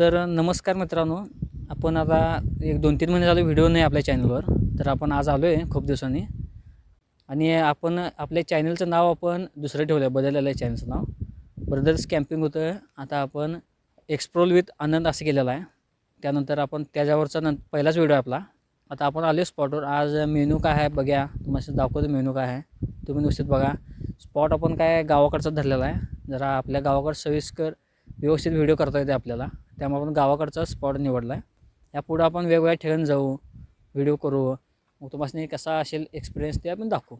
तर नमस्कार मित्रांनो, आपण आता एक 2-3 महिने झाले व्हिडिओ नाही आपल्या चॅनलवर. तर आपण आज आलो आहे खूप दिवसांनी आणि आपण आपल्या चॅनलचं नाव आपण दुसरं ठेवलं आहे, बदललेलं आहे चॅनलचं नाव. ब्रदर्स कॅम्पिंग होतं, आता आपण एक्सप्लोर विथ आनंद असं केलेलं आहे. त्यानंतर आपण त्याच्यावरचा पहिलाच व्हिडिओ आहे आपला. आता आपण आलो स्पॉटवर. आज मेनू काय आहे बघा, तुम्हाला दाखवतो मेनू काय आहे, तुम्ही नुसतं बघा. स्पॉट आपण काय गावाकडचा धरलेला आहे, जरा आपल्या गावाकडं सविस्कर व्यवस्थित व्हिडिओ करता येते आपल्याला, त्यामुळे आपण गावाकडचा स्पॉट निवडला आहे. यापुढं आपण वेगवेगळ्या ठिकाणी जाऊ, व्हिडिओ करू, मग तुम्हाला कसा असेल एक्सपिरियन्स ते आपण दाखवू.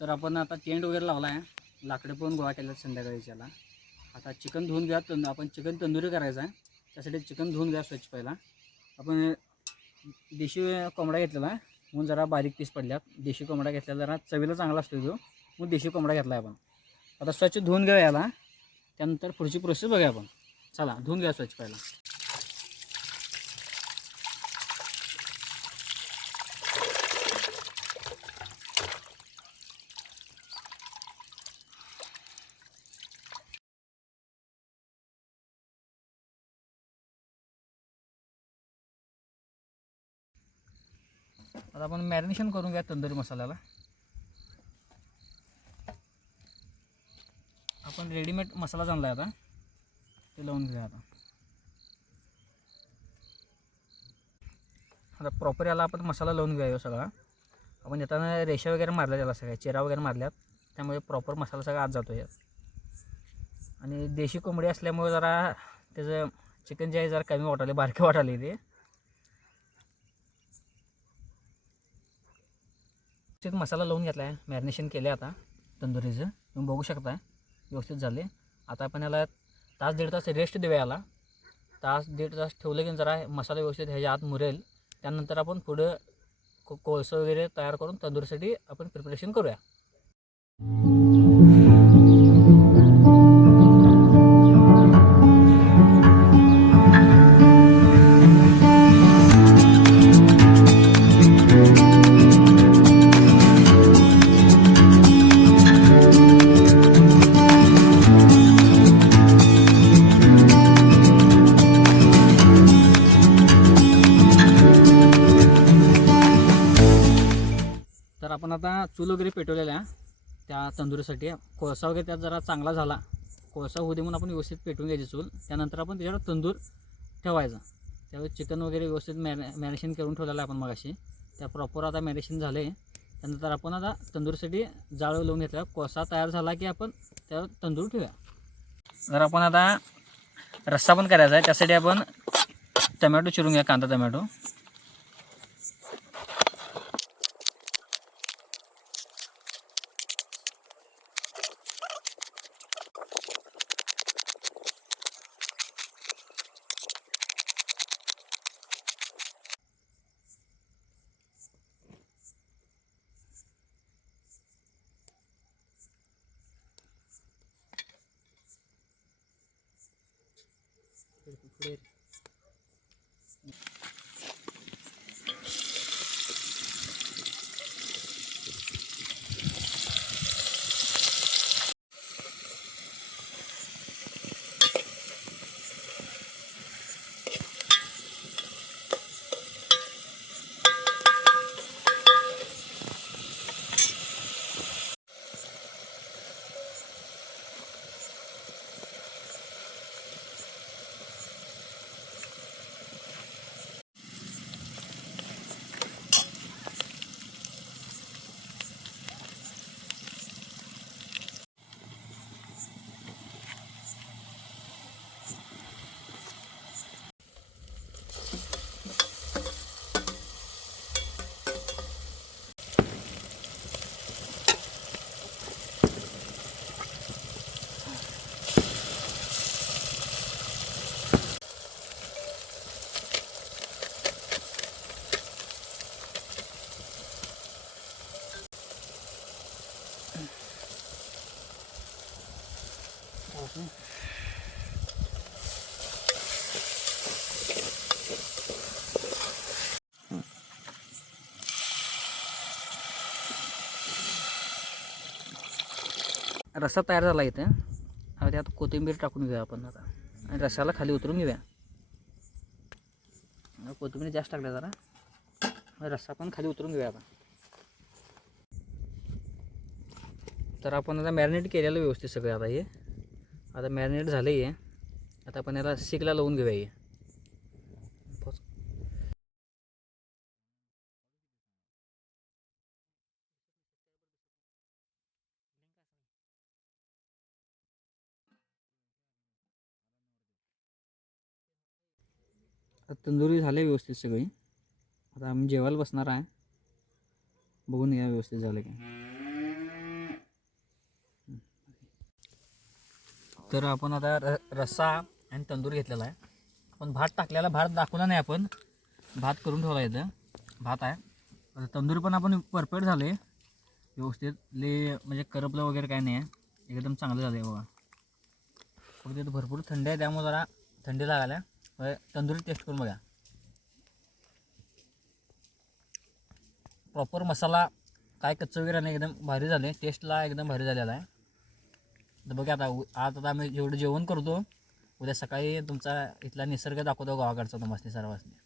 तर आपण आता टेंट वगैरे लावला आहे, लाकडं पण गोळा केलं संध्याकाळीच्याला. आता चिकन धुवून घ्या, आपण चिकन तंदुरी करायचं आहे, त्यासाठी चिकन धुवून घ्या स्वच्छ. पहिला आपण देशी कोंबडा घेतलेला आहे, म्हणून जरा बारीक पीस पडल्यात. देशी कोंबडा घेतलेला जरा चवीला चांगला असतो तो, मग देशी कोंबडा घेतला आहे आपण. आता स्वच्छ धुवून घ्या याला, त्यानंतर पुढची प्रोसेस बघूया आपण. चला धुवून घ्या स्वच्छ पहिला. आता आपण मॅरिनेशन करून घ्या तंदुरी मसाल्याला. आपण रेडीमेड मसाला आणला आहे, आता ते लावून घेऊया. आता प्रॉपर याला आपण मसाला लावून घेऊया सगळा. आपण येताना रेषा वगैरे मारल्या, त्याला सगळ्या चिरा वगैरे मारल्यात, त्यामुळे प्रॉपर मसाला सगळा आत जातो यात. आणि देशी कोंबडी असल्यामुळे जरा त्याचं चिकन जे आहे जरा कमी वाटाले, बारके वाटाले. ते मसाला लावून घेतला आहे, मॅरिनेशन केले आता तंदुरीचं, तुम्ही बघू शकता व्यवस्थित झाले. आता आपण याला तास दीड तास रेस्ट देऊया. याला तास दीड तास ठेवलं की जरा मसाला व्यवस्थित ह्याच्या आत मुरेल. त्यानंतर आपण पुढं कोळसं वगैरे तयार करून तंदुरीसाठी आपण प्रिपरेशन करूया. तर आपण आता चूल वगैरे पेटवलेल्या त्या तंदुरीसाठी. कोळसा वगैरे त्यात जरा चांगला झाला, कोळसा होऊ दे म्हणून आपण व्यवस्थित पेटवून घ्यायची चूल. त्यानंतर आपण त्याच्यावर तंदूर ठेवायचा. त्यावेळी चिकन वगैरे व्यवस्थित मॅरिनेशन करून ठेवलेलं आहे आपण मगाशी, त्या प्रॉपर आता मॅरिनेशन झाले. त्यानंतर आपण आता तंदूरसाठी जाळ लावून घेतला. कोळसा तयार झाला की आपण त्यावर तंदूर ठेवूया. जर आपण आता रस्सा पण करायचा आहे, त्यासाठी आपण टमॅटो चिरून घ्या, कांदा टमॅटो. रस्सा तयार झाला इथे. आता त्यात कोथिंबीर टाकून घेऊया आपण आता आणि रस्साला खाली उतरून घेऊया. कोथिंबीर जास्त टाकल्या जरा, रस्सा पण खाली उतरून घेऊया आपण. तर आपण आता मॅरिनेट केलेलं व्यवस्थित सगळं. आता हे आता मॅरिनेट झालं आहे. आता आपण याला सीकला लावून घेऊया. हे तंदुरी झाले व्यवस्थित सगळी. आता आम्ही जेवायला बसणार आहे. बघून या व्यवस्थित झालं की. तर आपण आता रस्सा आणि तंदूर घेतलेला आहे. आपण भात टाकलेला, भात दाखवला नाही आपण. भात करून ठेवला इथं. भात आहे. आता तंदूर पण आपण परफेक्ट झाले व्यवस्थित. म्हणजे करपलं वगैरे काय नाही आहे. एकदम चांगलं झालं आहे बघा. फक्त इथं भरपूर थंडी आहे त्यामुळे जरा थंडी लागायला. तंदुरी टेस्ट करून बघा. प्रॉपर मसाला काय कच्चं वगैरे नाही, एकदम भारी झाले. टेस्टला एकदम भारी झालेला आहे. तर बघा आता आज आता आम्ही जेवढं जेवण करतो, उद्या सकाळी तुमचा इथला निसर्ग दाखवतो गावाकडचा तुम्हाला सर्वांनी.